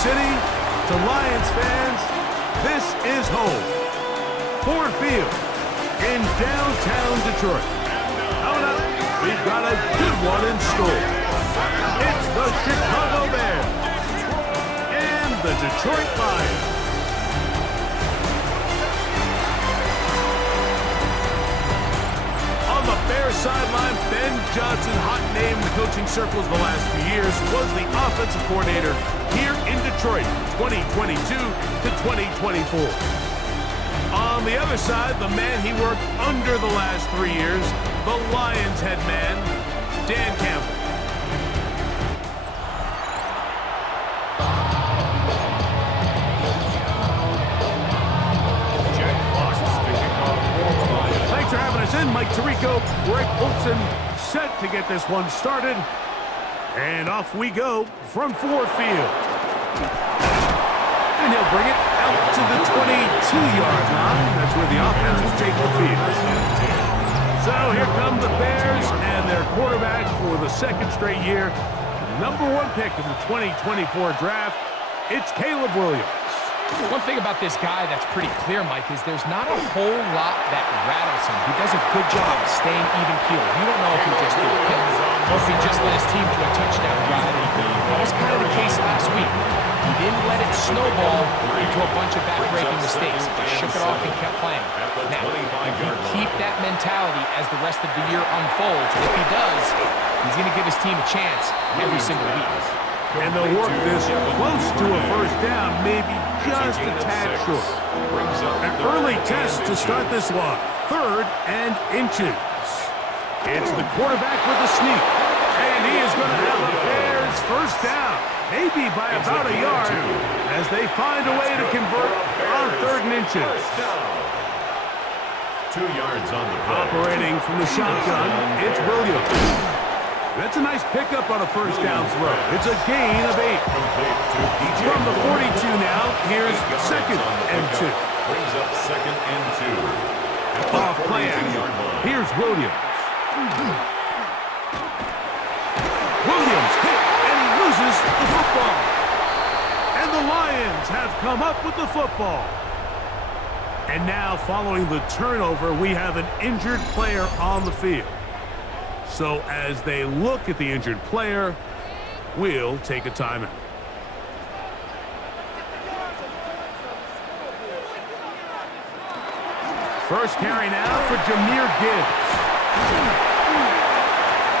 City, to Lions fans, this is home. Ford Field in downtown Detroit. Coming up, we've got a good one in store. It's the Chicago Bears and the Detroit Lions. On the Bears sideline, Ben Johnson, hot name in the coaching circles the last few years, was the offensive coordinator here in Detroit, 2022 to 2024. On the other side, the man he worked under the last 3 years, the Lions head man, Dan Campbell. Thanks for having us in. Mike Tirico, Greg Olson, set to get this one started. And off we go from Ford Field. And he'll bring it out to the 22-yard line. That's where the offense will take the field. So here come the Bears and their quarterback for the second straight year. Number 1 pick in the 2024 draft, it's Caleb Williams. One thing about this guy that's pretty clear, Mike, is there's not a whole lot that rattles him. He does a good job staying even keeled. You don't know if he just threw a pick or if he just led his team to a touchdown drive. That was kind of the case last week. He didn't let it snowball into a bunch of back-breaking mistakes. He shook it off and kept playing. Now, if you keep that mentality as the rest of the year unfolds, if he does, he's going to give his team a chance every single week. And they'll work this close to a first down, maybe just a tad short. An early test to start this one. 3rd and inches. It's the quarterback with the sneak. And he is going to have the Bears first down, maybe by about a yard, as they find a way to convert on 3rd and inches. 2 yards on the play. Operating from the shotgun, it's Williams. That's a nice pickup on a first down throw. It's a gain of 8. From the 42 now, here's 2nd and 2. Brings up 2nd and 2. Off play action. Here's Williams. Williams hit, and he loses the football. And the Lions have come up with the football. And now, following the turnover, we have an injured player on the field. So as they look at the injured player, we'll take a timeout. First carry now for Jahmyr Gibbs.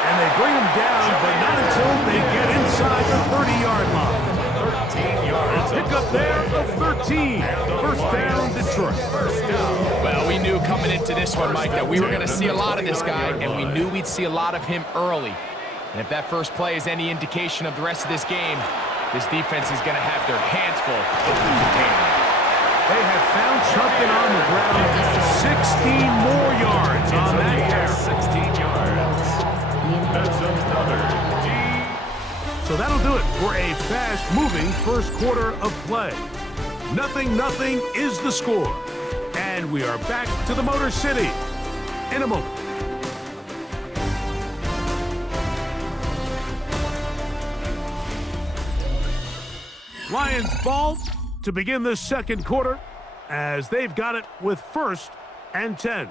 And they bring him down, but not until they get inside the 30-yard line. 13 yards. Pick up there of 13. First down, Detroit. Well, we knew coming into this one, Mike, that we were going to see a lot of this guy, and we knew we'd see a lot of him early. And if that first play is any indication of the rest of this game, this defense is going to have their hands full of the container. They have found something on the ground. 16 more yards on that carry. 16 yards. That's another D. So that'll do it for a fast-moving first quarter of play. 0-0 is the score. And we are back to the Motor City in a moment. Lions ball to begin the second quarter as they've got it with 1st and 10.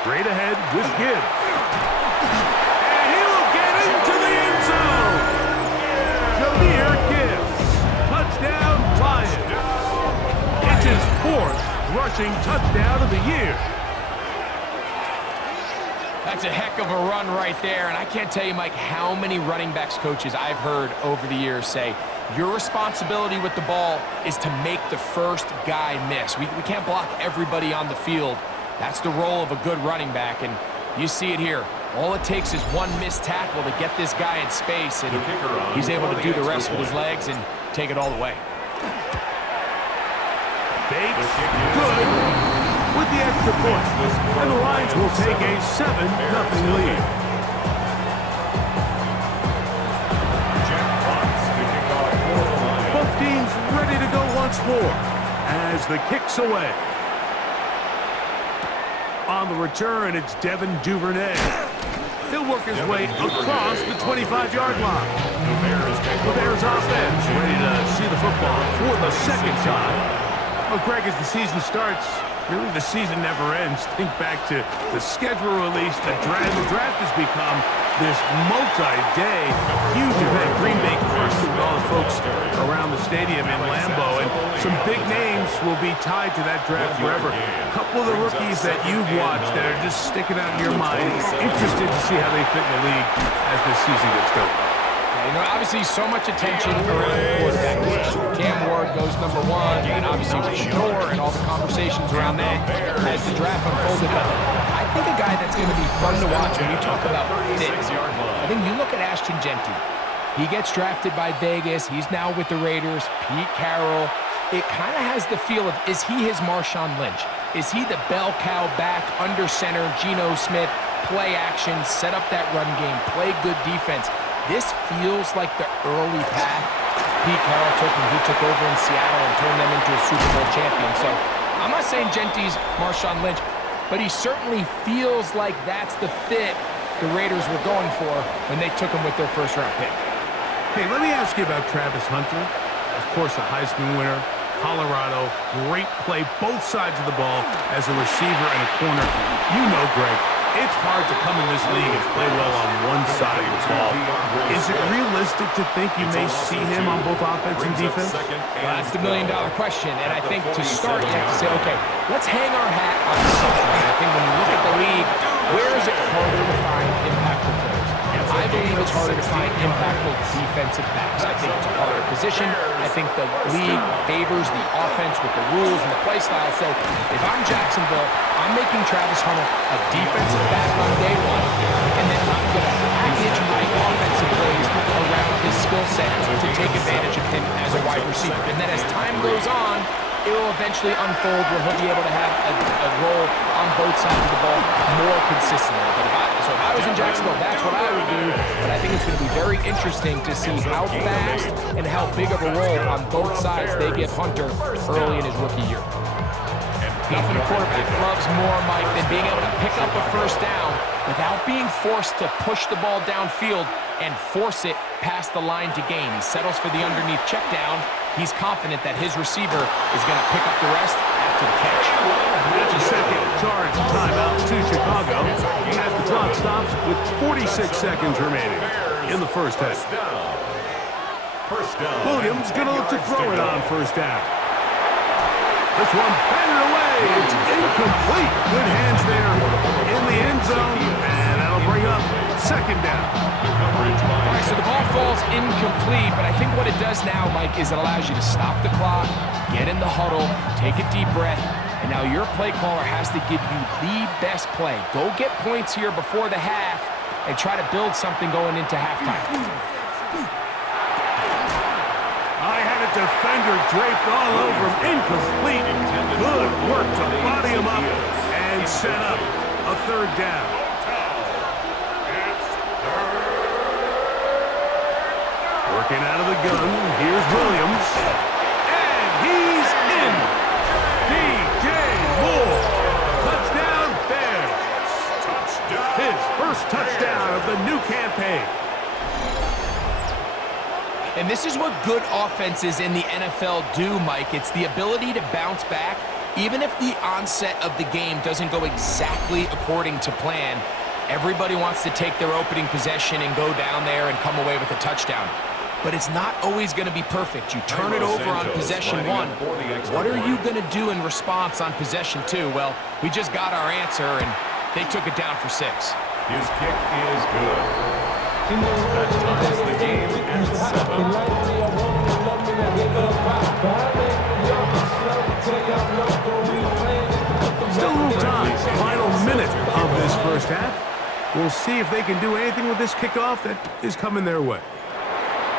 Straight ahead with Gibbs. And he will get into the end zone. Jahmyr Gibbs. Touchdown, Lions. It's his 4th rushing touchdown of the year. That's a heck of a run right there, and I can't tell you, Mike, how many running backs coaches I've heard over the years say, your responsibility with the ball is to make the first guy miss. We can't block everybody on the field. That's the role of a good running back, and you see it here. All it takes is one missed tackle to get this guy in space, and he's able to do the rest with his legs and take it all the way. Bates, good, with the extra point. And the Lions will take a 7-0 lead. Both teams ready to go once 4 as the kick's away. On the return, it's Devin Duvernay. He'll work his way across the 25-yard line. The Bears offense ready to see the football for the second time. Well, Greg, as the season starts, really the season never ends. Think back to the schedule release, the draft. The draft has become this multi-day huge event. Green Bay crushed it with all the folks around the stadium in Lambeau, and some big names will be tied to that draft forever. A couple of the rookies that you've watched that are just sticking out in your mind, interested to see how they fit in the league as this season gets going. You know, obviously so much attention around the quarterback position. Cam Ward goes number 1, and obviously with Shador and all the conversations around that as the draft unfolded. But I think a guy that's going to be fun to watch when you talk about fit, I think you look at Ashton Genty. He gets drafted by Vegas. He's now with the Raiders. Pete Carroll. It kind of has the feel of, is he his Marshawn Lynch? Is he the bell cow back, under center, Geno Smith, play action, set up that run game, play good defense? This feels like the early path Pete Carroll took when he took over in Seattle and turned them into a Super Bowl champion. So I'm not saying Genty's Marshawn Lynch, but he certainly feels like that's the fit the Raiders were going for when they took him with their first-round pick. Hey, let me ask you about Travis Hunter. Of course, a Heisman winner, Colorado, great play, both sides of the ball as a receiver and a corner. You know, Greg, it's hard to come in this league and play well on one side of the ball. Is it realistic to think you may see him on both offense and defense? Well, that's the million-dollar question, and I think to start, you have to say, okay, let's hang our hat on something. I think when you look at the league, where is it harder to find impactful players? I believe it's harder to find impactful defensive backs. I think it's a harder position. I think the league favors the offense with the rules and the play style. So if I'm Jacksonville, I'm making Travis Hunter a defensive back on day 1, and then I'm going to package my offensive plays around his skill set to take advantage of him as a wide receiver. And then as time goes on, it will eventually unfold where he'll be able to have a role on both sides of the ball more consistently. But if I was in Jacksonville, that's what I would do. But I think it's going to be very interesting to see how fast and how big of a role on both sides they give Hunter early in his rookie year. Nothing a quarterback loves more, Mike, than being able to pick up a first down without being forced to push the ball downfield and force it past the line to gain. He settles for the underneath check down. He's confident that his receiver is going to pick up the rest after the catch. That's a second charge timeout to Chicago. As the clock stops with 46 seconds remaining in the first half. Williams going to look to throw it on first down. This one batted away. It's incomplete. Good hands there in the end zone, and that'll bring up second down. All right, so the ball falls incomplete, but I think what it does now, Mike, is it allows you to stop the clock, get in the huddle, take a deep breath, and now your play caller has to give you the best play. Go get points here before the half and try to build something going into halftime. Defender draped all over him. Incomplete. Good work to body him up and set up a third down. Working out of the gun. Here's Williams. And he's in. DJ Moore. Touchdown Bears. His first touchdown of the new campaign. And this is what good offenses in the NFL do, Mike. It's the ability to bounce back, even if the onset of the game doesn't go exactly according to plan. Everybody wants to take their opening possession and go down there and come away with a touchdown. But it's not always going to be perfect. You turn it over on possession 1. What are you going to do in response on possession 2? Well, we just got our answer, and they took it down for 6. His kick is good. That ties the game at 7. Still a little time. Final minute of this first half. We'll see if they can do anything with this kickoff that is coming their way.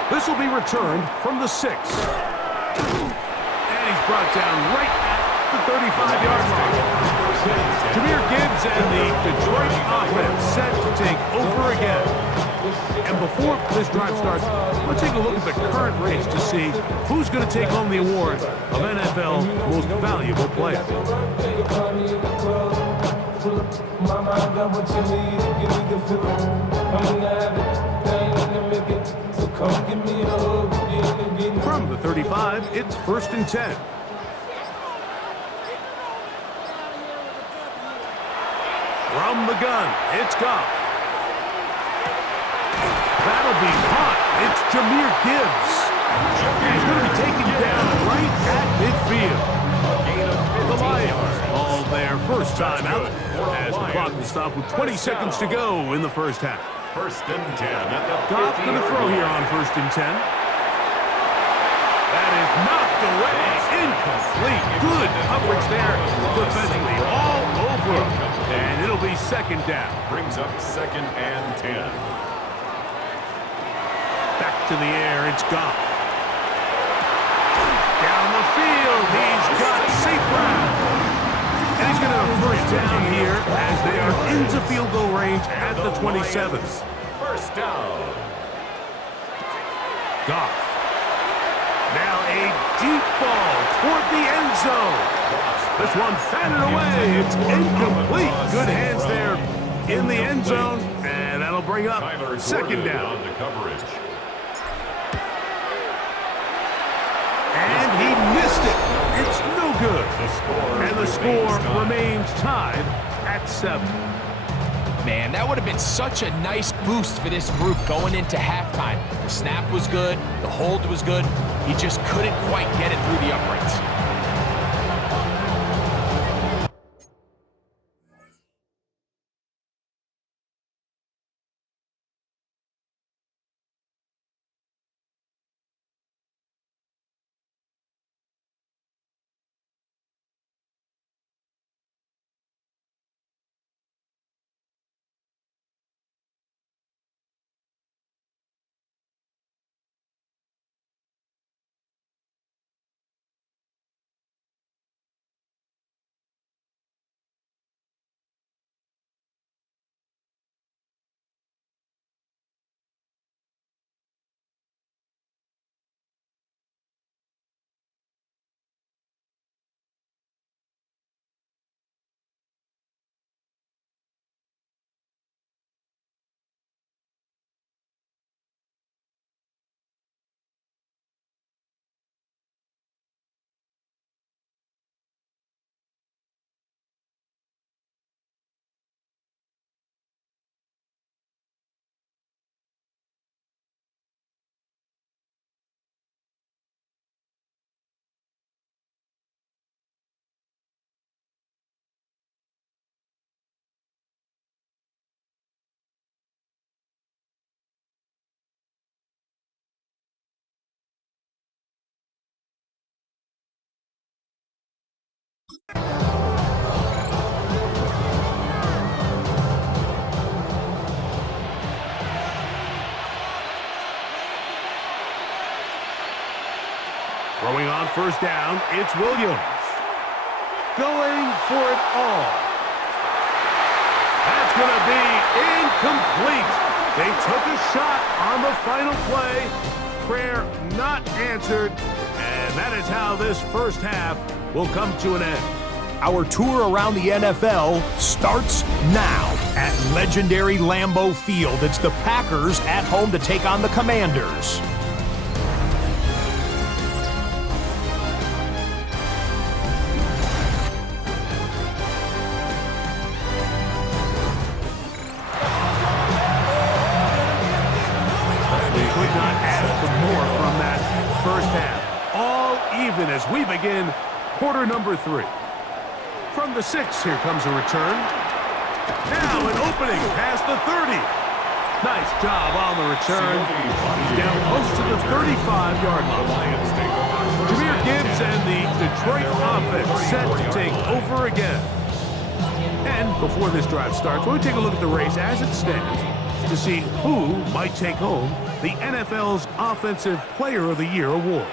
This will be returned from the 6. And he's brought down right at the 35-yard line. Jahmyr Gibbs and the Detroit offense set to take over again. And before this drive starts, let's take a look at the current race to see who's going to take home the award of NFL Most Valuable Player. From the 35, it's 1st and 10. From the gun, it's Goff. That'll be hot. It's Jahmyr Gibbs. And he's going to be taken down right at midfield. The Lions all their first time out as the clock will stop with 20 seconds to go in the first half. 1st and 10 at the Goff going to throw here on 1st and 10. That is knocked away. Incomplete. Good coverage there defensively all over him. And it'll be 2nd down. Brings up 2nd and 10. Back to the air, it's Goff. Down the field, he's got St. Brown. And he's going to have 1st down here as they are into field goal range at the 27th. 1st down. Goff. Now a deep ball toward the end zone. This one batted away. It's incomplete. Good hands there in the end zone. And that'll bring up 2nd down. On the coverage. And he missed it. It's no good. And the score remains tied at 7. Man, that would have been such a nice boost for this group going into halftime. The snap was good. The hold was good. He just couldn't quite get it through the uprights. Throwing on 1st down, it's Williams. Going for it all. That's going to be incomplete. They took a shot on the final play. Prayer not answered. And that is how this first half will come to an end. Our tour around the NFL starts now at legendary Lambeau Field. It's the Packers at home to take on the Commanders. Could not ask for more from that first half. All even as we begin quarter number 3. From the 6, here comes a return. Now an opening past the 30. Nice job on the return. He's down close to the 35-yard line. Jahmyr Gibbs and the Detroit offense set to take over again. And before this drive starts, we'll take a look at the race as it stands to see who might take home the NFL's Offensive Player of the Year award.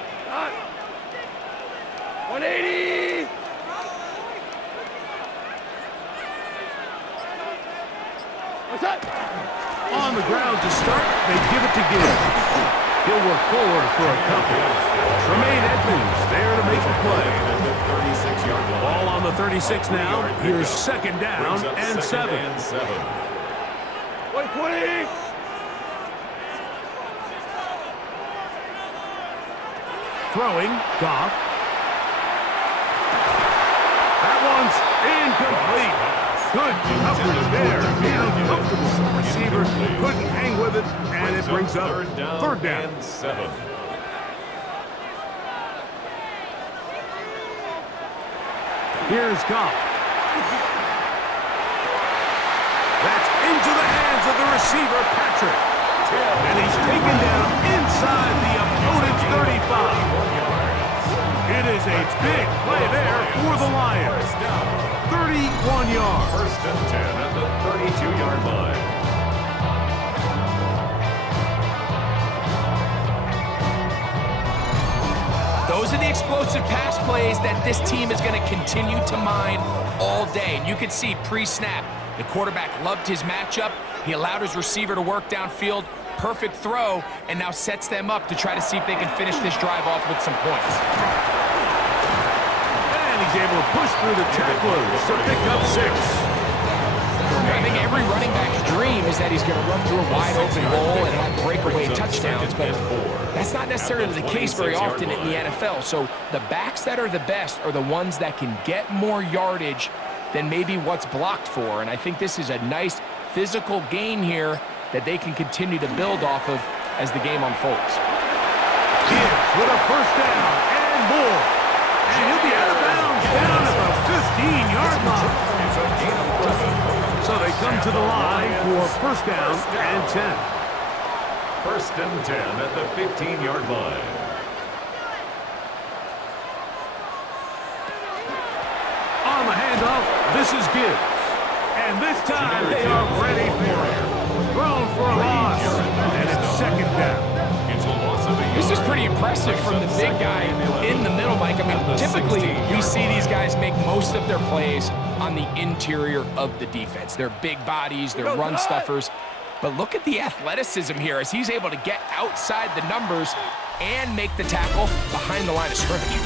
180! What's up? On the ground to start, they give it to Gibbs. He'll work forward for a couple. Tremaine Edmonds there to make the play. Ball on the 36 now. Here's second down and 7. Wait. Throwing, Goff. That one's incomplete. Good coverage there. Made uncomfortable. Receiver couldn't hang with it, and it brings up third down. And 7. Here's Goff. That's into the hands of the receiver, Patrick. And he's taken down inside the opponent's 35. It is a big play there for the Lions. 31 yards. First and 10 at the 32-yard line. Those are the explosive pass plays that this team is going to continue to mine all day. And you can see pre-snap, the quarterback loved his matchup. He allowed his receiver to work downfield. Perfect throw, and now sets them up to try to see if they can finish this drive off with some points. And he's able to push through the tacklers to pick up 6. I think every running back's dream is that he's going to run through a wide-open hole and have breakaway touchdowns, but that's not necessarily the case very often in the NFL. So the backs that are the best are the ones that can get more yardage than maybe what's blocked for, and I think this is a nice physical gain here that they can continue to build off of as the game unfolds. Gibbs with a first down and more. And he'll be out of bounds down at the 15-yard line. So they come to the line for first down and 10. First and 10 at the 15-yard line. On the handoff, this is Gibbs. And this time they are ready for it. Thrown for a loss, and it's second down. This is pretty impressive from the big guy in the middle, Mike. I mean, typically we see these guys make most of their plays on the interior of the defense. They're big bodies, they're run stuffers. But look at the athleticism here as he's able to get outside the numbers and make the tackle behind the line of scrimmage.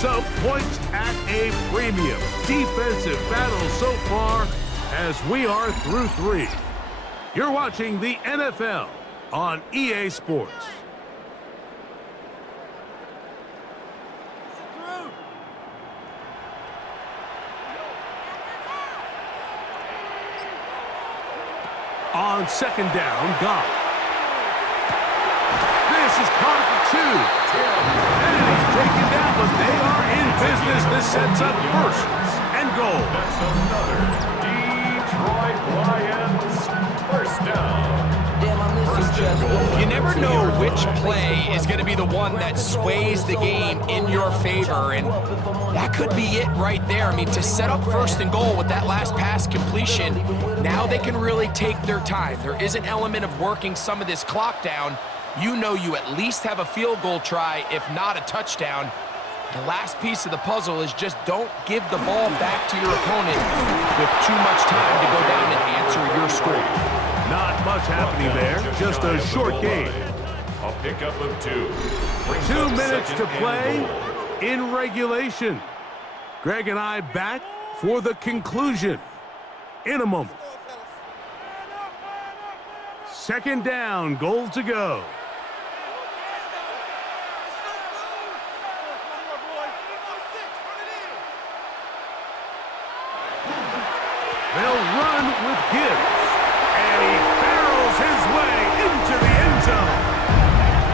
So points at a premium. Defensive battle so far as we are through 3. You're watching the NFL on EA Sports. On second down, Goff. This is caught at the 2. And he's taken down, but they are in business. This sets up first and goal. That's another Detroit Lions first down. You never know which play is going to be the one that sways the game in your favor, and that could be it right there. I mean, to set up first and goal with that last pass completion, now they can really take their time. There is an element of working some of this clock down. You know you at least have a field goal try, if not a touchdown. The last piece of the puzzle is just don't give the ball back to your opponent with too much time to go down and answer your score. Not much happening there, just a short game. A pickup of 2. 2 minutes to play in regulation. Greg and I back for the conclusion in a moment. Second down, goal to go. They'll run with Gibbs. And he barrels his way into the end zone.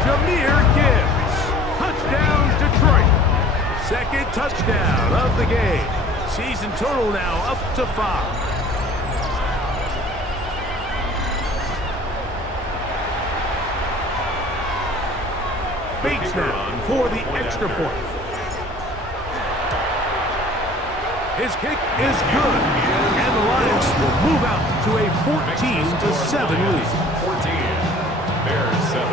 Jahmyr Gibbs. Touchdown, Detroit. Second touchdown of the game. Season total now up to 5. Bates now for the extra point. His kick is good, and the Lions will move out to a 14-7 lead. 14, Bears 7.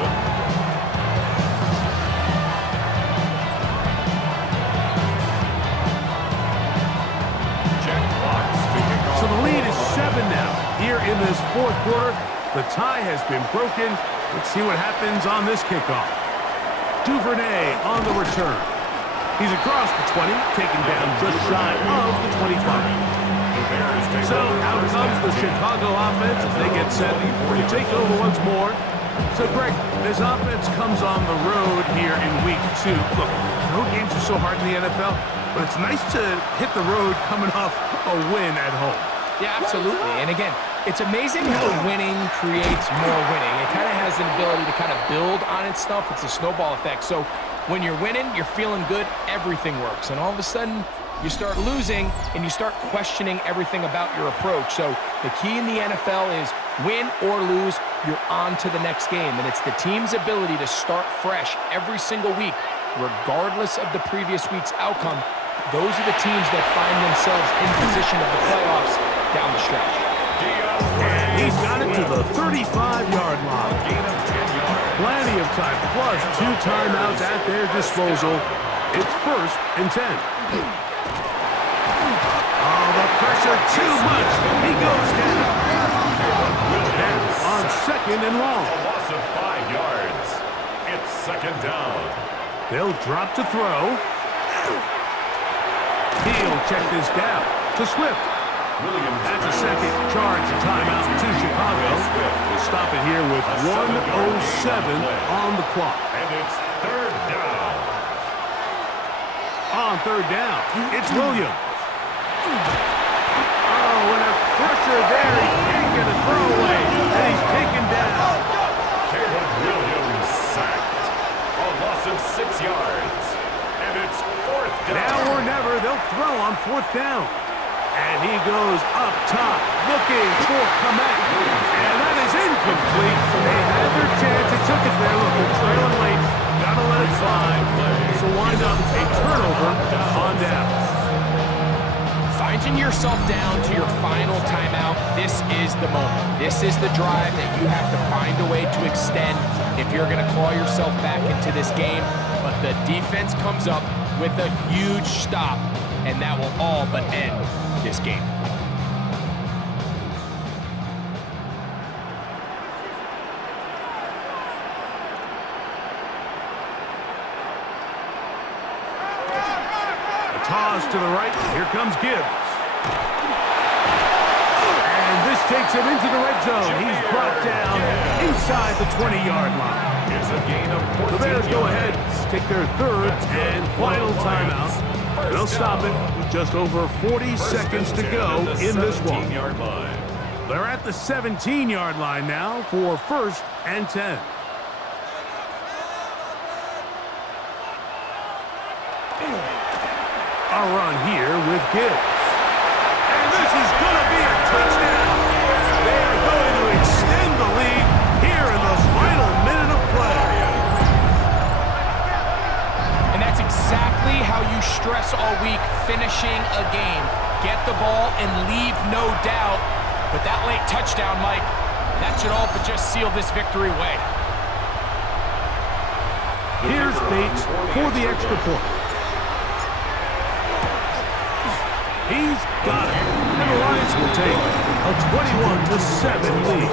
So the lead is 7 now here in this fourth quarter. The tie has been broken. Let's see what happens on this kickoff. Duvernay on the return. He's across the 20, taken down just shy of the 25. So out comes the Chicago offense as they get set to take over once more. So, Greg, this offense comes on the road here in week 2. Look, road games are so hard in the NFL, but it's nice to hit the road coming off a win at home. Yeah, absolutely. And again, it's amazing how winning creates more winning. It kind of has an ability to kind of build on itself. It's a snowball effect. So when you're winning, you're feeling good, everything works. And all of a sudden, you start losing, and you start questioning everything about your approach. So the key in the NFL is win or lose, you're on to the next game. And it's the team's ability to start fresh every single week, regardless of the previous week's outcome. Those are the teams that find themselves in position of the playoffs down the stretch. And he's got it to the 35-yard line. Plenty of time, plus 2 timeouts at their disposal. It's 1st and 10. Oh, the pressure too much. He goes down. And on 2nd and long. A loss of 5 yards. It's 2nd down. They'll drop to throw. He'll check this down to Swift. That's a second charge timeout to Chicago. We'll stop it here with 1:07 on the clock. And it's 3rd down. On 3rd down, it's Williams. Oh, and a pressure there. He can't get a throwaway, and he's taken down. Caleb Williams sacked. A loss of 6 yards. And it's 4th down. Now or never, they'll throw on 4th down. And he goes up top, looking for Komet. And that is incomplete. They had their chance. They took it there. Look, they're trailing late. Gotta let it fly. So wind up a turnover on down. Finding yourself down to your final timeout, this is the moment. This is the drive that you have to find a way to extend if you're going to claw yourself back into this game. But the defense comes up with a huge stop, and that will all but end this game. Toss to the right. Here comes Gibbs. And this takes him into the red zone. He's brought down inside the 20-yard line. It's a gain of 14 The Bears go ahead, yards. take their 3rd and final timeout. They'll stop it with just over 40 seconds to go in this one. 17-yard line. They're at the 17-yard line now for 1st and 10. A run here with Gibbs. And this is going to be a touchdown. They are going to extend the lead here in the final minute of play. And that's exactly how you stress all week, finishing a game. Get the ball and leave no doubt. But that late touchdown, Mike, that should all but just seal this victory away. Here's Bates for the extra point. He's got it. And the Lions will take a 21-7 lead.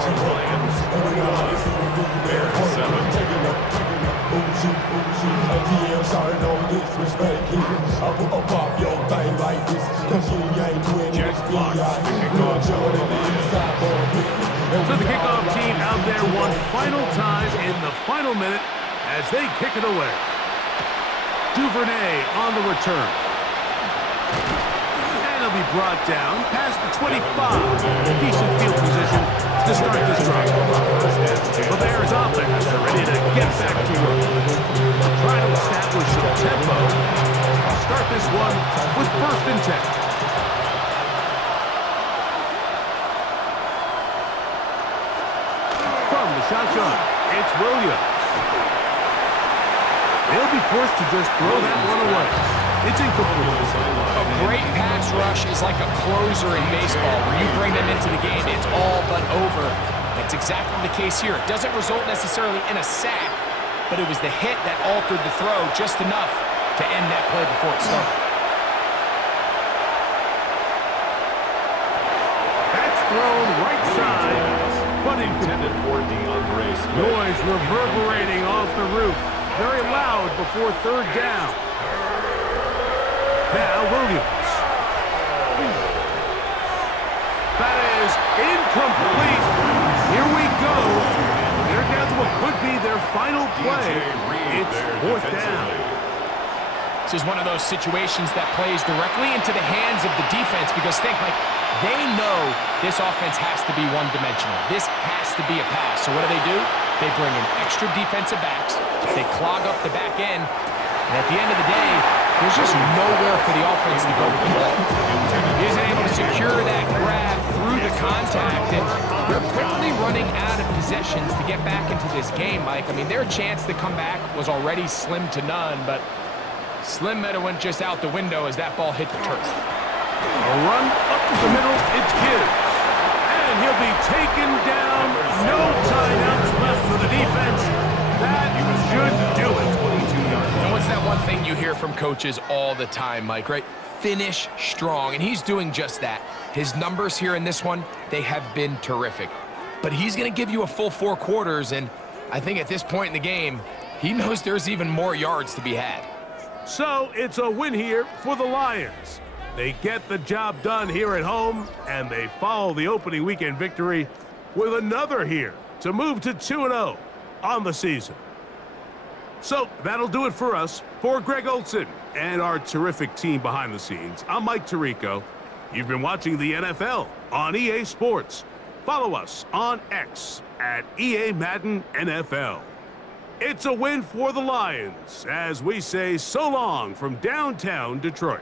So the kickoff team out there one final time in the final minute as they kick it away. Duvernay on the return. And he'll be brought down past the 25. Decent field position to start this drive. The Bears offense are ready to get back to work. They'll try to establish some tempo. I'll start this one with 1st and 10. From the shotgun, it's Williams. They'll be forced to just throw that one away. It's incomplete. A great pass rush is like a closer in baseball. When you bring them into the game, it's all but over. That's exactly the case here. It doesn't result necessarily in a sack, but it was the hit that altered the throw just enough to end that play before it started. That's thrown right side, but intended for DeAndre Smith. Noise reverberating off the roof. Very loud before third down. Now Williams. That is incomplete. Here we go. They're down to what could be their final play. It's fourth down. This is one of those situations that plays directly into the hands of the defense because think, like, they know this offense has to be one-dimensional. This has to be a pass. So what do? They bring in extra defensive backs. They clog up the back end. And at the end of the day, there's just nowhere for the offense to go with the ball. He isn't able to secure that grab through the contact, and they're quickly running out of possessions to get back into this game, Mike. I mean, their chance to come back was already slim to none, but Slim Meta went just out the window as that ball hit the turf. A run up the middle, it's Gibbs. And he'll be taken down. No timeouts left for the defense. That should do it. And what's that one thing you hear from coaches all the time, Mike, right? Finish strong, and he's doing just that. His numbers here in this one, they have been terrific. But he's going to give you a full 4 quarters, and I think at this point in the game, he knows there's even more yards to be had. So it's a win here for the Lions. They get the job done here at home, and they follow the opening weekend victory with another here to move to 2-0 on the season. So that'll do it for us. For Greg Olson and our terrific team behind the scenes, I'm Mike Tirico. You've been watching the NFL on EA Sports. Follow us on X at EA Madden NFL. It's a win for the Lions as we say so long from downtown Detroit.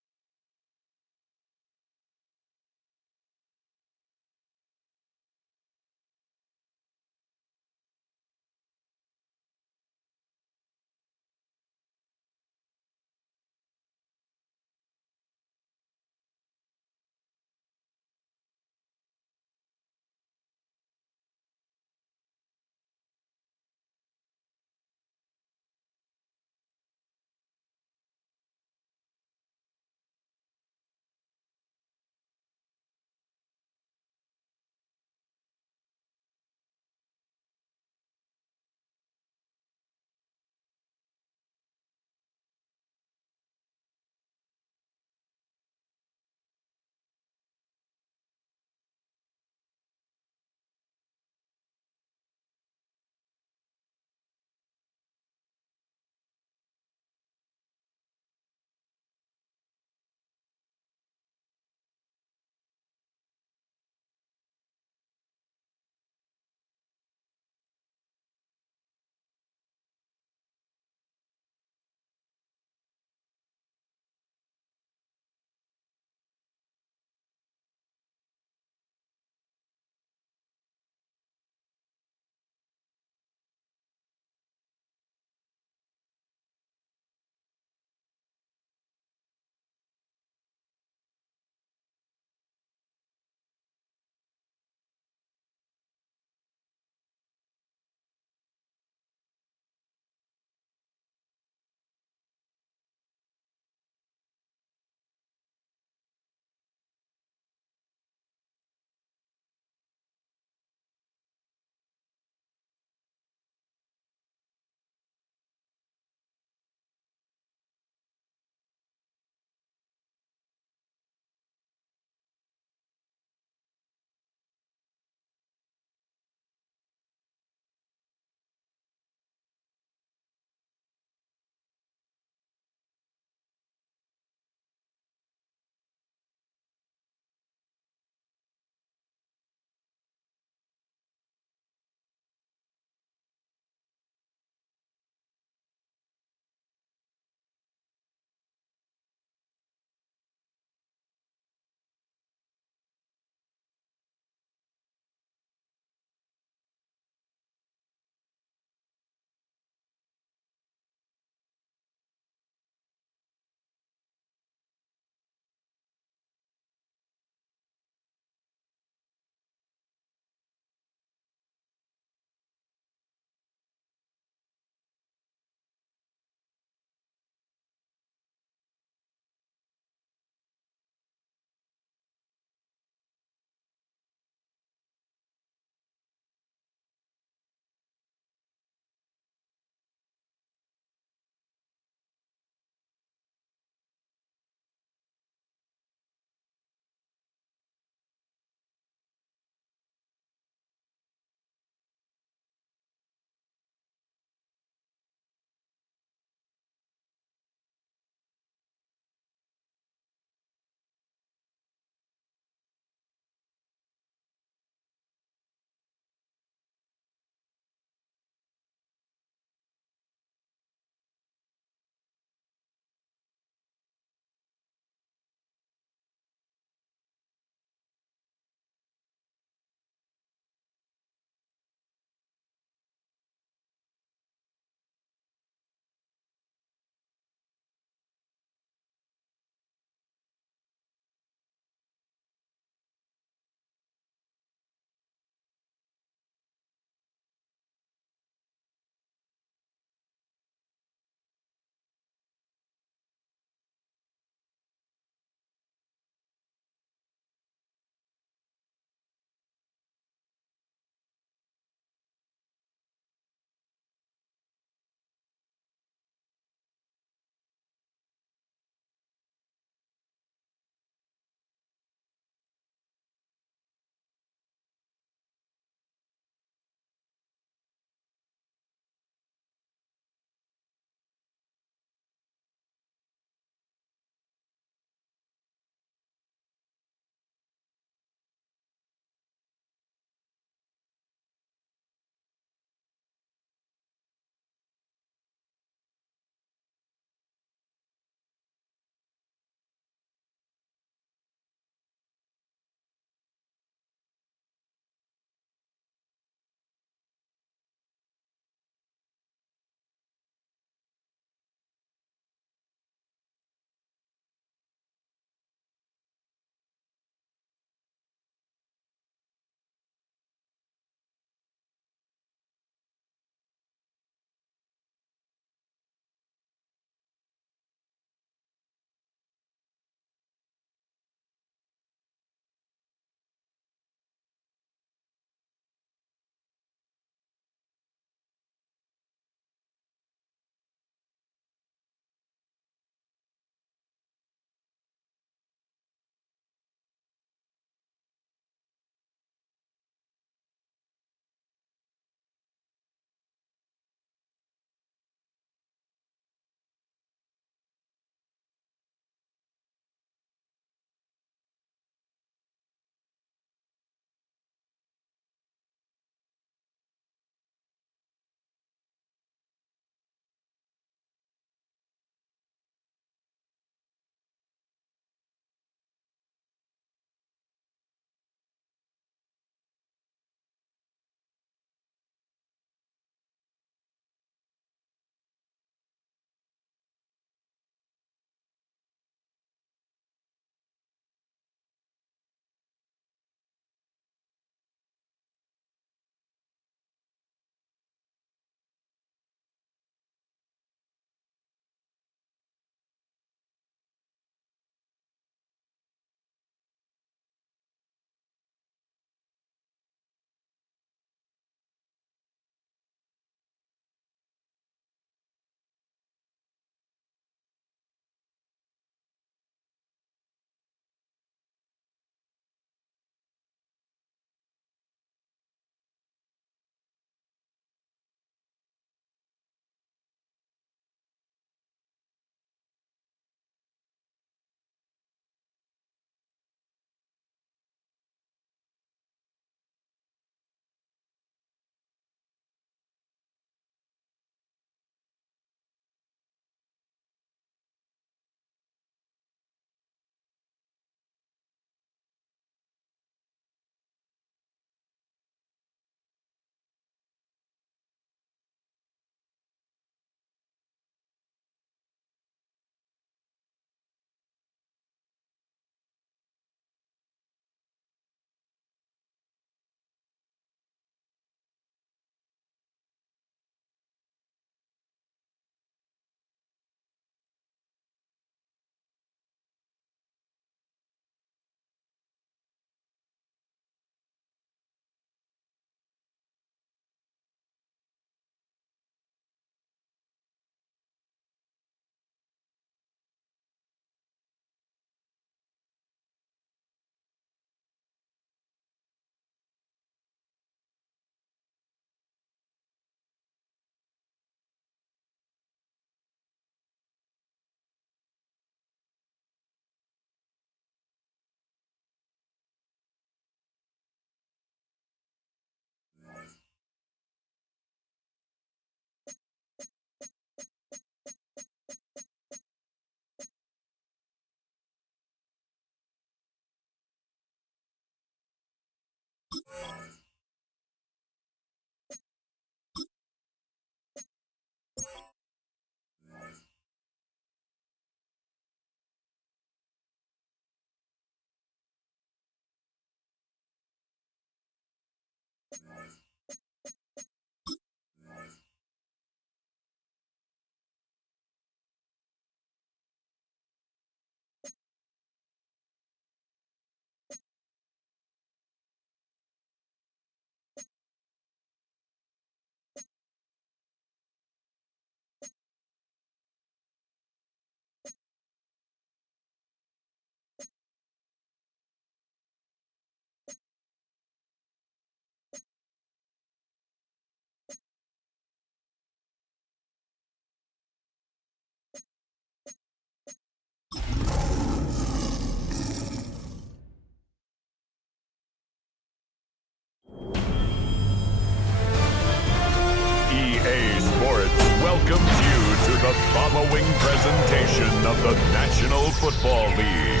the National Football League.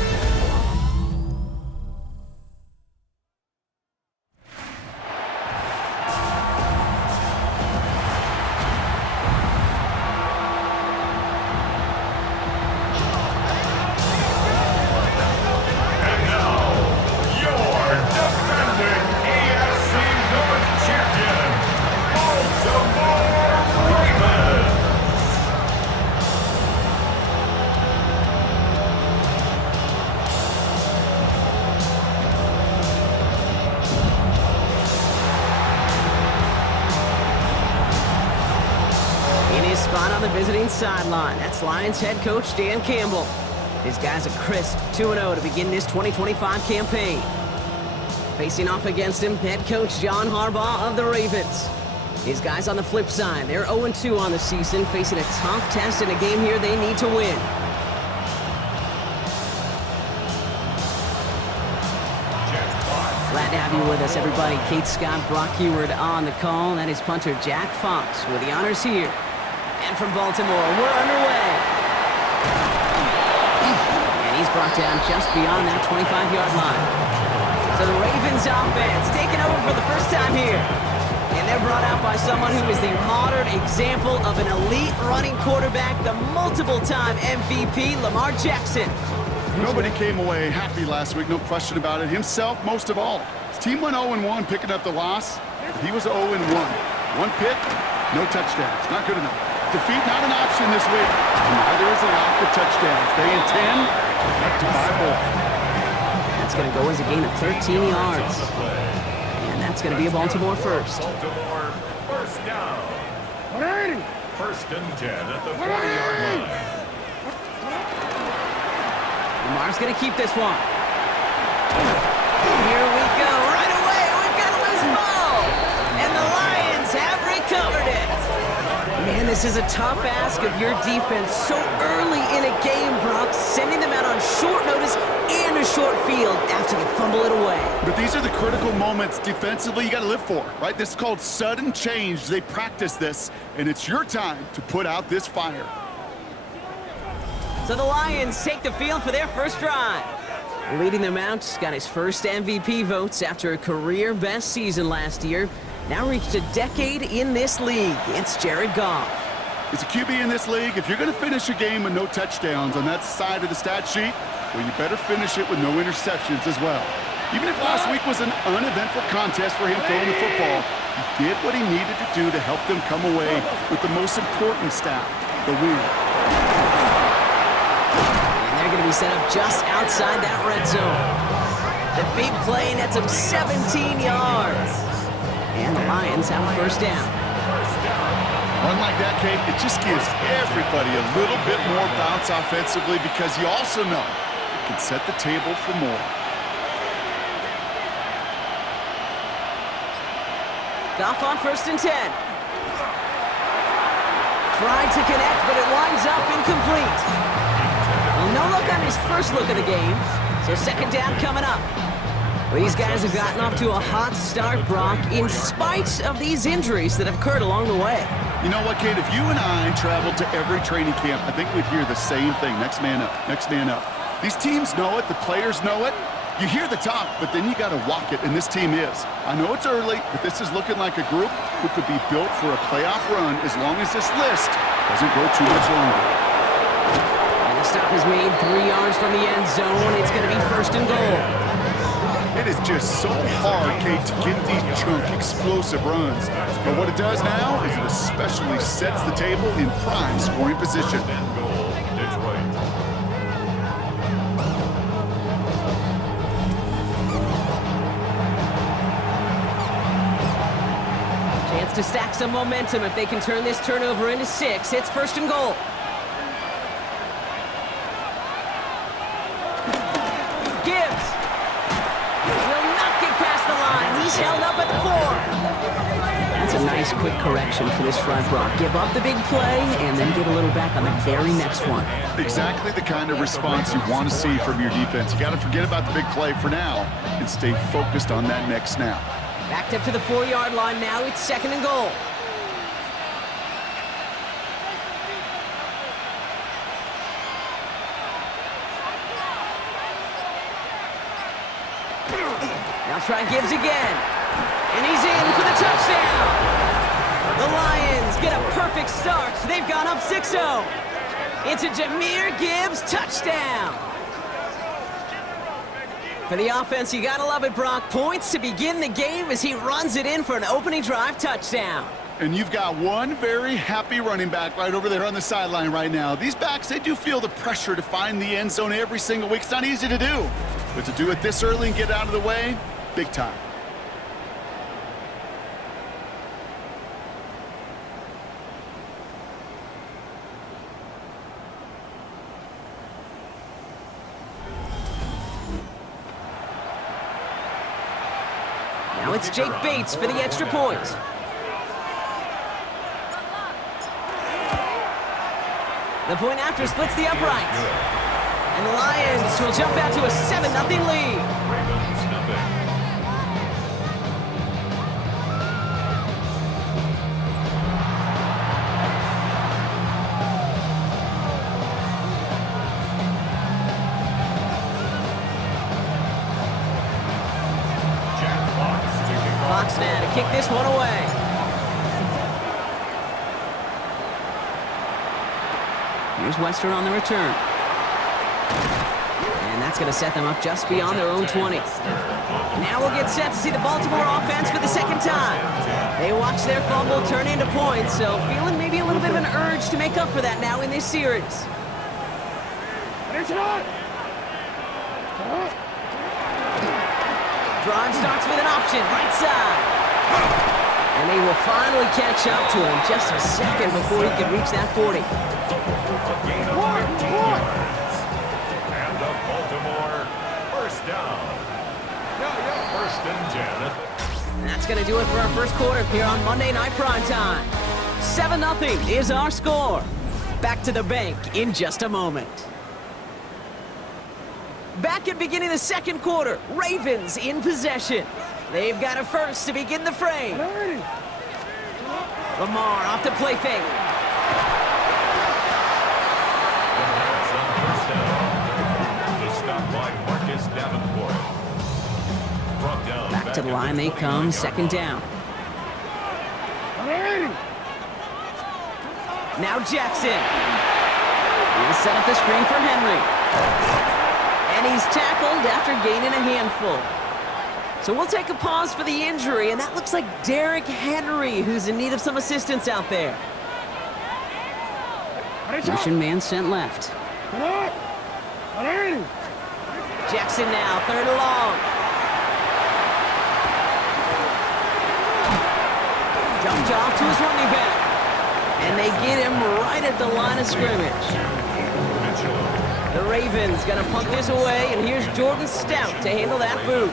Spot on the visiting sideline. That's Lions head coach Dan Campbell. His guys are crisp 2-0 to begin this 2025 campaign. Facing off against him, head coach John Harbaugh of the Ravens. His guys on the flip side, they're 0-2 on the season, facing a tough test in a game here they need to win. Glad to have you with us, everybody. Kate Scott, Brock Heward on the call. That is punter Jack Fox with the honors here. And from Baltimore, we're underway. And he's brought down just beyond that 25-yard line. So the Ravens offense taking over for the first time here. And they're brought out by someone who is the modern example of an elite running quarterback, the multiple-time MVP, Lamar Jackson. Nobody came away happy last week, no question about it. Himself, most of all. His team went 0-1, picking up the loss. He was 0-1. One pick, no touchdowns. Not good enough. Defeat not an option this week. And neither is a lack of touchdowns. They intend to buy both. That's going to go as a gain of 13 yards. And that's going to be a Baltimore first. Baltimore first down. 1st and 10 at the 40-yard line. Lamar's going to keep this one. Here we go. Right away, we've got a loose ball. And the Lions have recovered it. Man, this is a tough ask of your defense so early in a game, Brock, sending them out on short notice and a short field after you fumble it away. But these are the critical moments defensively you got to live for, right? This is called sudden change. They practice this, and it's your time to put out this fire. So the Lions take the field for their first drive. Leading them out, got his first MVP votes after a career-best season last year. Now reached a decade in this league. It's Jared Goff. As a QB in this league, if you're going to finish a game with no touchdowns on that side of the stat sheet, well, you better finish it with no interceptions as well. Even if last week was an uneventful contest for him throwing the football, he did what he needed to do to help them come away with the most important stat, the win. And they're going to be set up just outside that red zone. The big play nets him 17 yards. And the Lions have a first down. Run like that, Kate, it just gives everybody a little bit more bounce offensively because you also know it can set the table for more. Goff on 1st and 10. Tried to connect, but it winds up incomplete. Well, no look on his first look of the game, so 2nd down coming up. These guys have gotten off to a hot start, Brock, in spite of these injuries that have occurred along the way. You know what, Kate? If you and I traveled to every training camp, I think we'd hear the same thing. Next man up, next man up. These teams know it. The players know it. You hear the talk, but then you got to walk it, and this team is. I know it's early, but this is looking like a group who could be built for a playoff run as long as this list doesn't go too much longer. And the stop is made 3 yards from the end zone. It's going to be 1st and goal. It is just so hard, Kate, to get these chunk, explosive runs. But what it does now is it especially sets the table in prime scoring position. Detroit. Chance to stack some momentum if they can turn this turnover into 6. It's 1st and goal. He's held up at the 4. That's a nice quick correction for this front, Brock. Give up the big play and then get a little back on the very next one. Exactly the kind of response you want to see from your defense. You got to forget about the big play for now and stay focused on that next snap. Backed up to the 4-yard line now. It's 2nd and goal. Now try Gibbs again. And he's in for the touchdown. The Lions get a perfect start. They've gone up 6-0. It's a Jahmyr Gibbs touchdown. For the offense, you gotta love it, Brock. Points to begin the game as he runs it in for an opening drive touchdown. And you've got one very happy running back right over there on the sideline right now. These backs, they do feel the pressure to find the end zone every single week. It's not easy to do. But to do it this early and get out of the way, big time. Now it's Jake Bates for the extra point. The point after splits the uprights. And the Lions will jump out to a 7-0 lead. Fox now to kick this one away. Here's Western on the return. And that's going to set them up just beyond their own 20. Now we'll get set to see the Baltimore offense for the second time. They watch their fumble turn into points, so feeling maybe a little bit of an urge to make up for that now in this series. Drive starts with an option, right side. And they will finally catch up to him just a second before he can reach that 40. A gain of 15 yards. And the Baltimore first down. First and 10. And that's going to do it for our first quarter here on Monday Night Primetime. 7-0 is our score. Back to the bank in just a moment. Back at beginning the second quarter, Ravens in possession. They've got a first to begin the frame. Lamar off to play fake. Back to the line they come, second down. Now Jackson. He'll set up the screen for Henry. And he's tackled after gaining a handful. So we'll take a pause for the injury, and that looks like Derrick Henry, who's in need of some assistance out there. Motion man sent left. Jackson now, third and long. Dumped off to his running back. And they get him right at the line of scrimmage. The Ravens gonna punt this away, and here's Jordan Stout to handle that boot.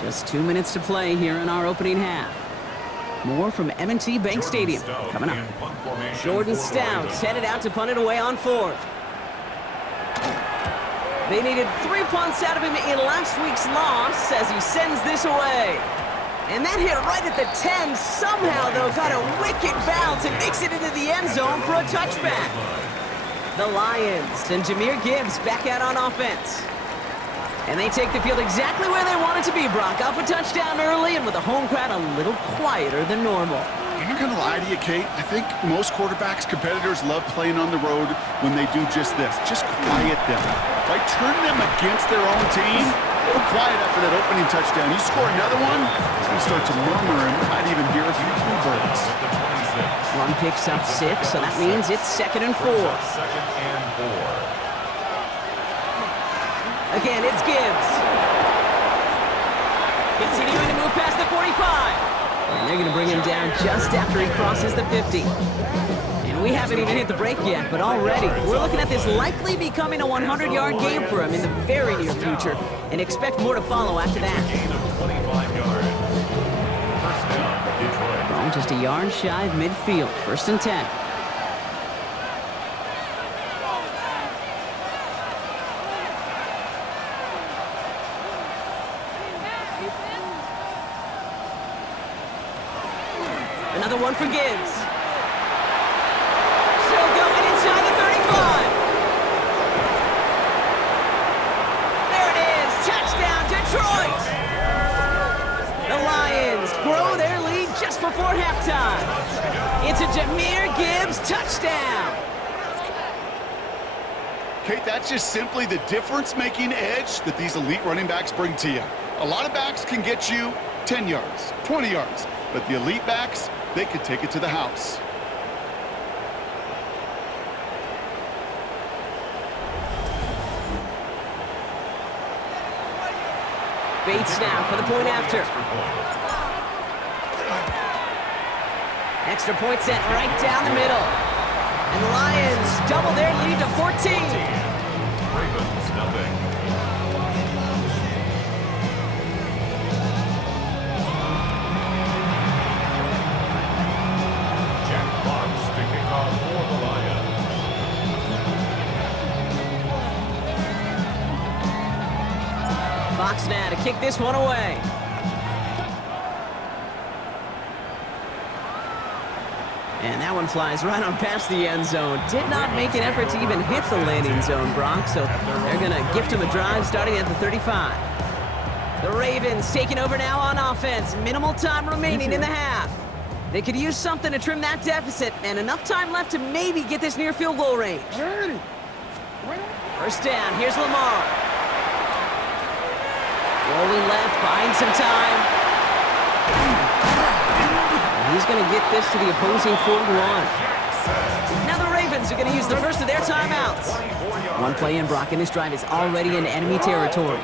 Just 2 minutes to play here in our opening half. More from M&T Bank Stadium coming up. Jordan Stout headed out to punt it away on fourth. They needed 3 punts out of him in last week's loss as he sends this away. And that hit right at the 10. Somehow, though, got a wicked bounce and makes it into the end zone for a touchback. The Lions and Jahmyr Gibbs back out on offense. And they take the field exactly where they want it to be, Brock. Up a touchdown early and with a home crowd a little quieter than normal. I'm not going to lie to you, Kate. I think most quarterbacks, competitors love playing on the road when they do just this. Just quiet them. Right? Turn them against their own team. Go quiet after that opening touchdown. You score another one, it's going to start to murmur and you might even hear a few bluebirds. One picks up 6, so that means it's 2nd and 4. Again, it's Gibbs. Continuing to move past the 45. And they're going to bring him down just after he crosses the 50. And we haven't even hit the break yet, but already we're looking at this likely becoming a 100-yard game for him in the very near future, and expect more to follow after that. Ball just a yard shy of midfield, 1st and 10. Another one for Gibbs. Still going inside the 35. There it is. Touchdown, Detroit. before halftime. It's a Jahmyr Gibbs touchdown. Kate, that's just simply the difference-making edge that these elite running backs bring to you. A lot of backs can get you 10 yards, 20 yards, but the elite backs, they could take it to the house. Bates now for the point after. Extra point set right down the middle. And the Lions double their lead to 14. Ravens, nothing. Jack Fox to kick off for the Lions. Fox now to kick this one away. And that one flies right on past the end zone. Did not make an effort to even hit the landing zone, Brock, so they're going to gift him a drive starting at the 35. The Ravens taking over now on offense. Minimal time remaining in the half. They could use something to trim that deficit, and enough time left to maybe get this near field goal range. First down, here's Lamar. Rolling left, buying some time. He's going to get this to the opposing 41. Now the Ravens are going to use the first of their timeouts. One play in, Brock, and this drive is already in enemy territory.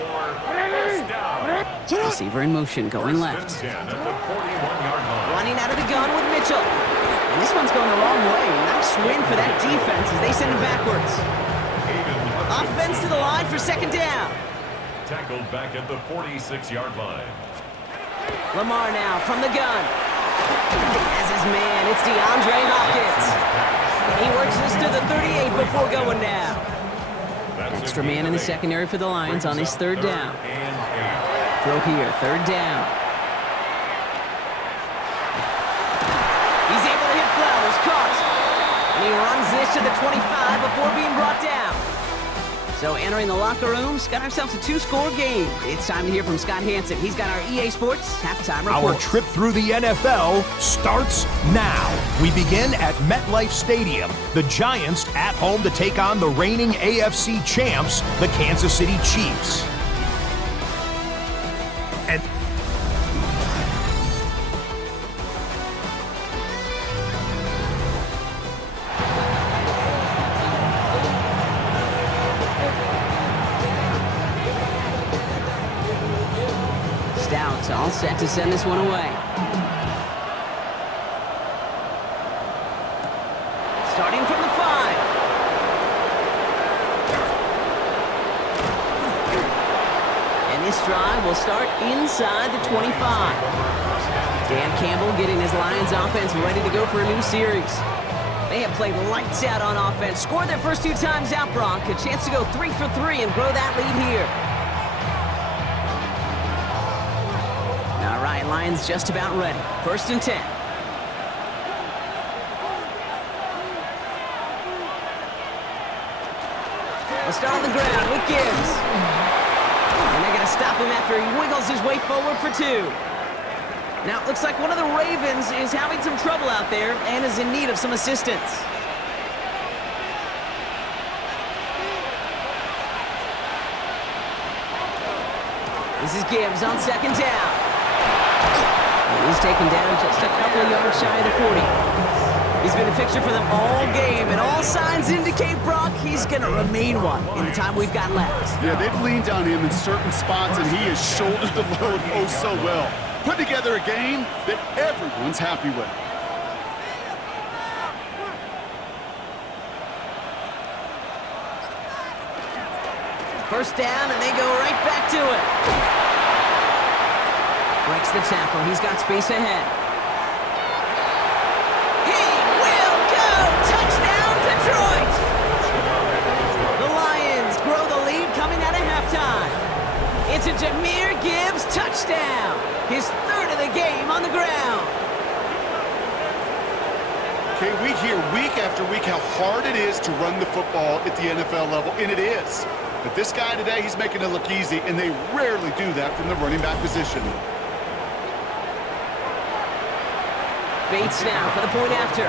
Receiver in motion, going left. Running out of the gun with Mitchell. And this one's going the wrong way. Nice win for that defense as they send him backwards. Offense to the line for second down. Tackled back at the 46-yard line. Lamar now from the gun. As his man, it's DeAndre Hopkins. And he works this to the 38 before going down. Extra man in the secondary for the Lions on his third down. Throw here, third down. He's able to hit Flowers, caught. And he runs this to the 25 before being brought down. So entering the locker rooms, got ourselves a 2-score game. It's time to hear from Scott Hansen. He's got our EA Sports halftime report. Our trip through the NFL starts now. We begin at MetLife Stadium. The Giants at home to take on the reigning AFC champs, the Kansas City Chiefs. And Stout all set to send this one away. Starting from the 5. And this drive will start inside the 25. Dan Campbell getting his Lions offense ready to go for a new series. They have played lights out on offense, scored their first 2 times out, Brock. A chance to go 3 for 3 and grow that lead here. All right, Lions just about ready. First and 10. We'll start on the ground with Gibbs. And they're going to stop him after he wiggles his way forward for 2. Now, it looks like one of the Ravens is having some trouble out there and is in need of some assistance. This is Gibbs on second down. And he's taken down just a couple of yards shy of the 40. He's been a fixture for them all game, and all signs indicate, Brock, he's going to remain one in the time we've got left. Yeah, they've leaned on him in certain spots, and he has shouldered the load oh so well. Put together a game that everyone's happy with. First down, and they go right back to it. Breaks the tackle. He's got space ahead. He will go! Touchdown, Detroit! The Lions grow the lead coming out of halftime. It's a Jahmyr Gibbs touchdown. His third of the game on the ground. Okay, we hear week after week how hard it is to run the football at the NFL level, and it is. But this guy today, he's making it look easy, and they rarely do that from the running back position. Bates now for the point after.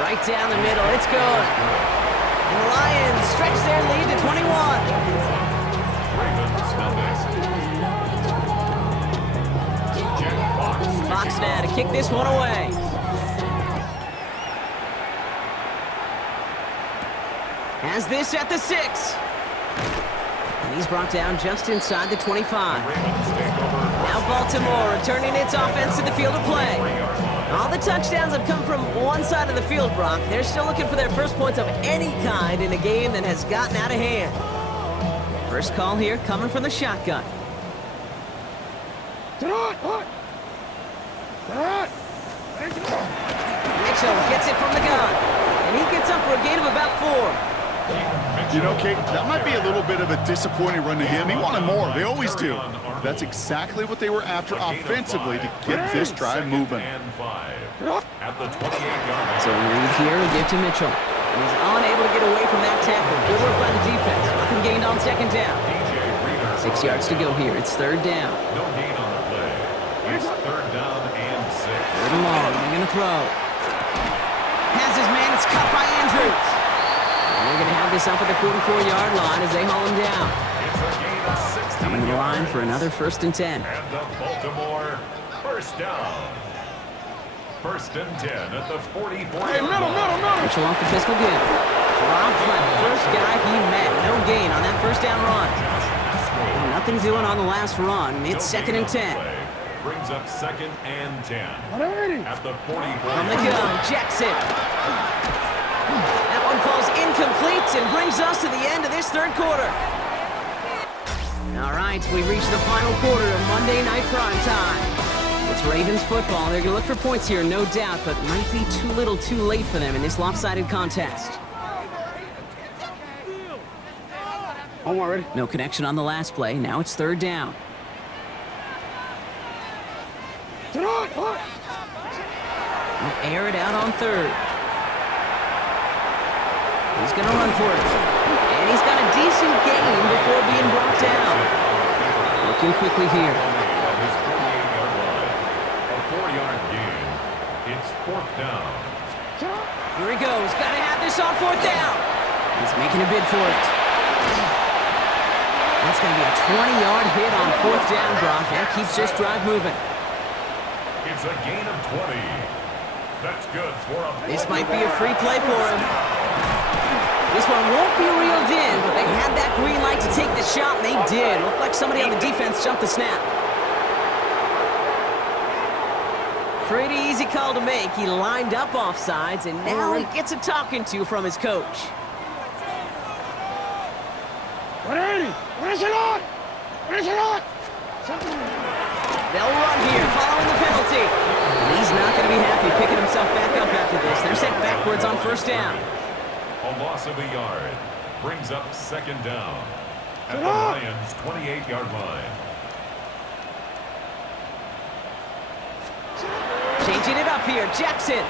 Right down the middle, it's good. And the Lions stretch their lead to 21. Fox now to kick this one away. Has this at the 6. And he's brought down just inside the 25. Now Baltimore returning its offense to the field of play. All the touchdowns have come from one side of the field, Brock. They're still looking for their first points of any kind in a game that has gotten out of hand. First call here coming from the shotgun. Mitchell gets it from the gun, and he gets up for a gain of about 4. You know, Kate, that might be a little bit of a disappointing run to him. He wanted more. They always do. That's exactly what they were after offensively to get this drive moving. So read here and give to Mitchell. And he's unable to get away from that tackle. Good work by the defense. Nothing gained on second down. 6 yards to go here. It's third down. No gain on the play. It's third down and 6. Third and long. They're going to throw. Has his man. It's caught by Andrews. And they're going to have this up at the 44-yard line as they haul him down. It's a gain of 16 Coming to the line yards. for another 1st and 10. And the Baltimore first down. 1st and 10 at the 44-yard line. Mitchell off the pistol give. Rob Flat, first guy he met. No gain on that first down run. And nothing doing on the last run. It's 2nd and 10. Brings up 2nd and 10. At the 44. From the gun, Jackson. That one falls incomplete and brings us to the end of this third quarter. All right, we reach the final quarter of Monday Night Prime Time. It's Ravens football. They're going to look for points here, no doubt, but might be too little too late for them in this lopsided contest. No connection on the last play. Now it's third down. He'll air it out on third. He's going to run for it. And he's got a decent gain before being brought down. Looking quickly here. A 4-yard gain. It's 4th down. Here he goes. Got to have this on 4th down. He's making a bid for it. That's going to be a 20-yard hit on 4th down, Brock. That keeps this drive moving. It's a gain of 20. That's good for a... This might be a free play for him. This one won't be reeled in, but they had that green light to take the shot, and they did. Looked like somebody on the defense jumped the snap. Pretty easy call to make. He lined up offsides, and now he gets a talking to from his coach. They'll run here, following the penalty. And he's not going to be happy picking himself back up after this. They're sent backwards on 1st down. A loss of a yard. Brings up 2nd down. At the Lions' 28-yard line. Changing it up here, Jackson.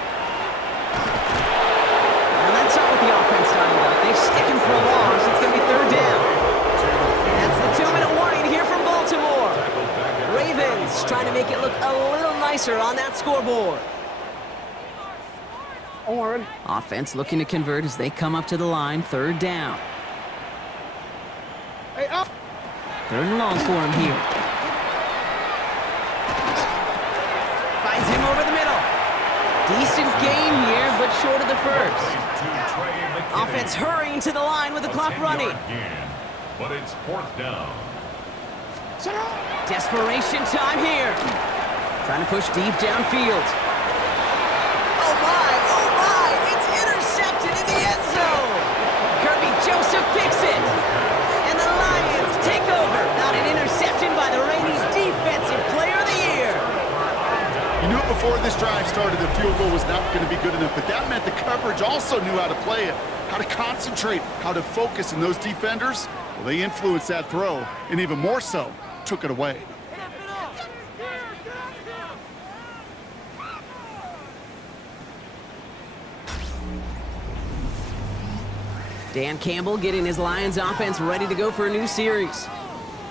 Now that's not what the offense started with. They stick him for a loss. It's going to be third down. That's the 2-minute warning here from Baltimore. Ravens trying to make it look a little nicer on that scoreboard. Offense looking to convert as they come up to the line, third down. Third and long for him here. Finds him over the middle. Decent gain here, but short of the first. Offense hurrying to the line with the clock running. But it's 4th down. Desperation time here. Trying to push deep downfield. Oh my, it's intercepted in the end zone. Kirby Joseph picks it. And the Lions take over. Not an interception by the reigning defensive player of the year. You knew it before this drive started, the field goal was not going to be good enough, but that meant the coverage also knew how to play it, how to concentrate, how to focus, and those defenders, well, they influenced that throw, and even more so, took it away. Dan Campbell getting his Lions offense ready to go for a new series.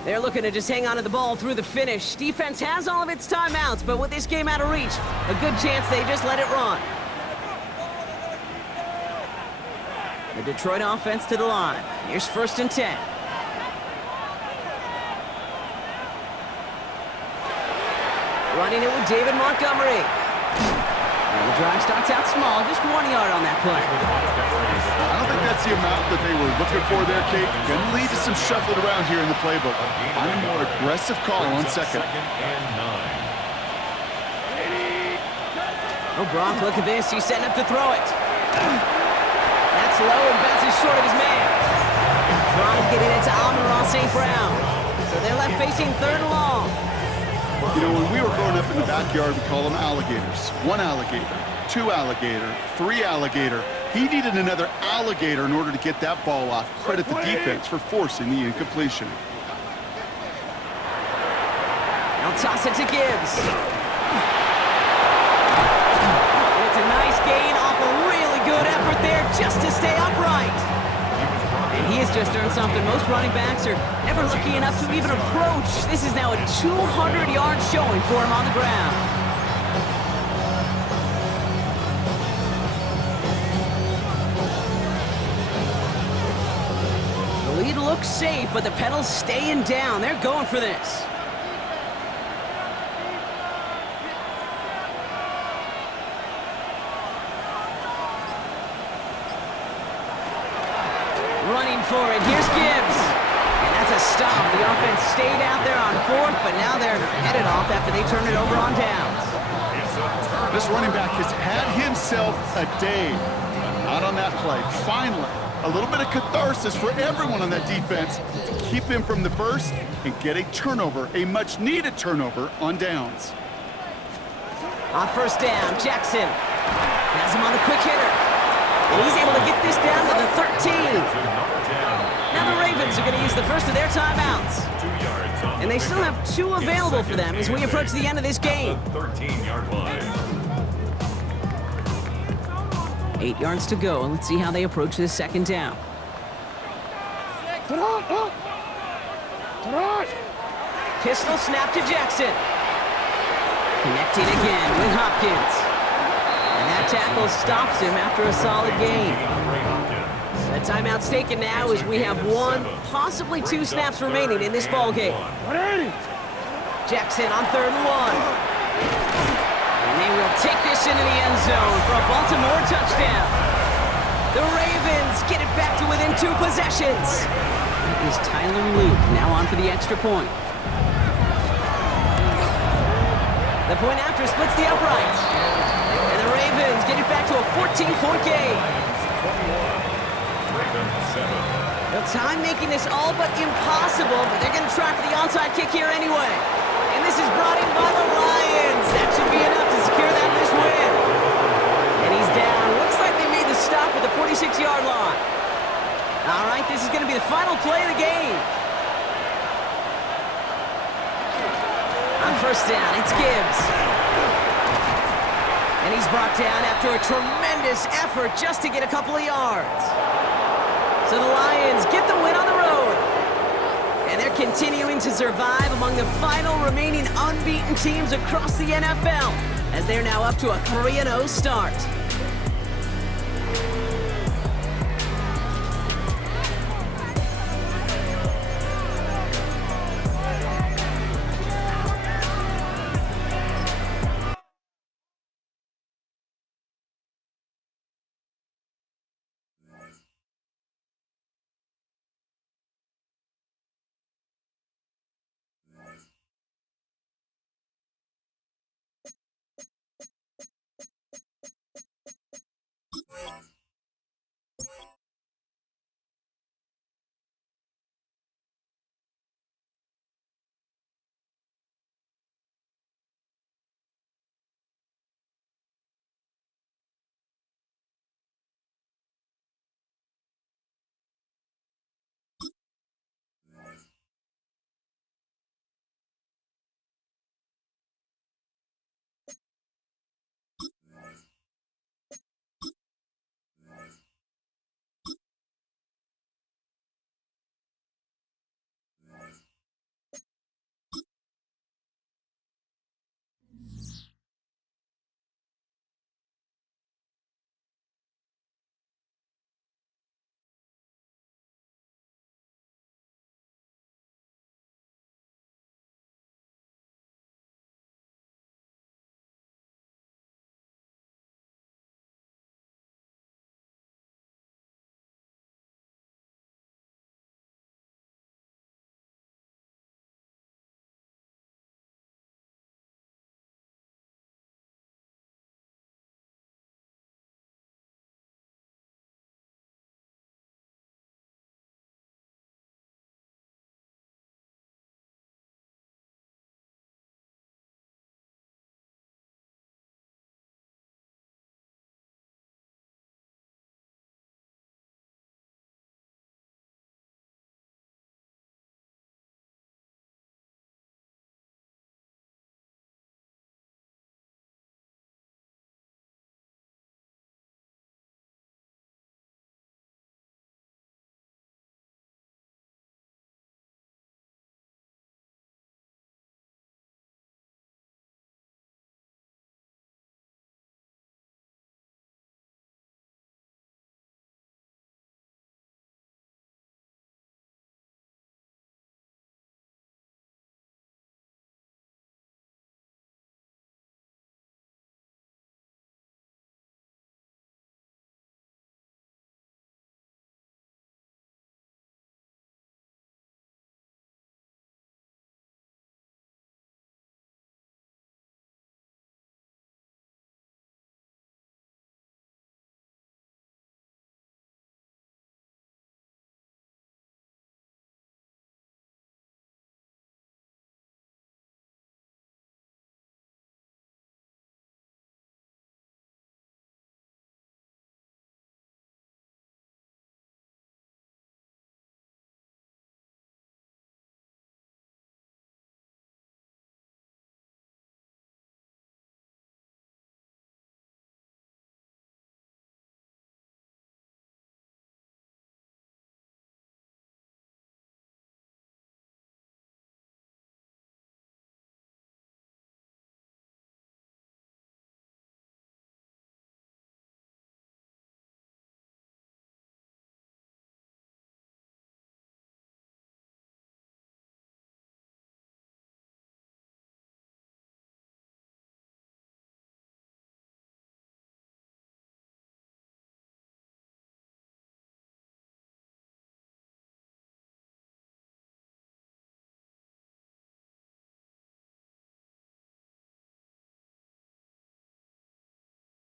They're looking to just hang on to the ball through the finish. Defense has all of its timeouts, but with this game out of reach, a good chance they just let it run. The Detroit offense to the line. Here's 1st and 10. Running it with David Montgomery. And the drive starts out small, just 1 yard on that play. I don't think that's the amount that they were looking for there, Kate. Going to lead to some shuffling around here in the playbook. Find a more aggressive call on 2nd. Oh, Brock, look at this. He's setting up to throw it. That's low and bounces short of his man. Trying getting it to Amon-Ra St. Brown. So they're left facing 3rd and long. You know, when we were growing up in the backyard, we call them alligators. 1 alligator, 2 alligator, 3 alligator. He needed another alligator in order to get that ball off. Credit the defense for forcing the incompletion. Now toss it to Gibbs. It's a nice gain off a really good effort there just to stay upright. And he has just earned something most running backs are never lucky enough to even approach. This is now a 200-yard showing for him on the ground. The lead looks safe, but the pedal's staying down. They're going for this. Running for it. Here's Gibbs. And that's a stop. The offense stayed out there on 4th, but now they're headed off after they turn it over on downs. This running back has had himself a day out on that play. Finally, a little bit of catharsis for everyone on that defense to keep him from the first and get a turnover, a much-needed turnover on downs. On 1st down, Jackson has him on the quick hitter. And he's able to get this down to the 13. Now the Ravens are going to use the first of their timeouts. And they still have 2 available for them as we approach the end of this game. 13-yard line. 8 yards to go, and let's see how they approach this 2nd down. Pistol snap to Jackson. Connecting again with Hopkins. And that tackle stops him after a solid gain. The timeout's taken now as we have 1, possibly 2 snaps remaining in this ball game. Jackson on 3rd and 1. And they will take this into the end zone for a Baltimore touchdown. The Ravens get it back to within 2 possessions. That is Tyler Luke now on for the extra point. The point after splits the uprights. And the Ravens get it back to a 14-point game. The time making this all but impossible, but they're going to try for the onside kick here anyway. And this is brought in by the Lions. That should be enough to secure them this win. And he's down. Looks like they made the stop at the 46-yard line. All right, this is going to be the final play of the game. On 1st down, it's Gibbs. And he's brought down after a tremendous effort just to get a couple of yards. So the Lions get the win on the road. And they're continuing to survive among the final remaining unbeaten teams across the NFL as they're now up to a 3-0 start.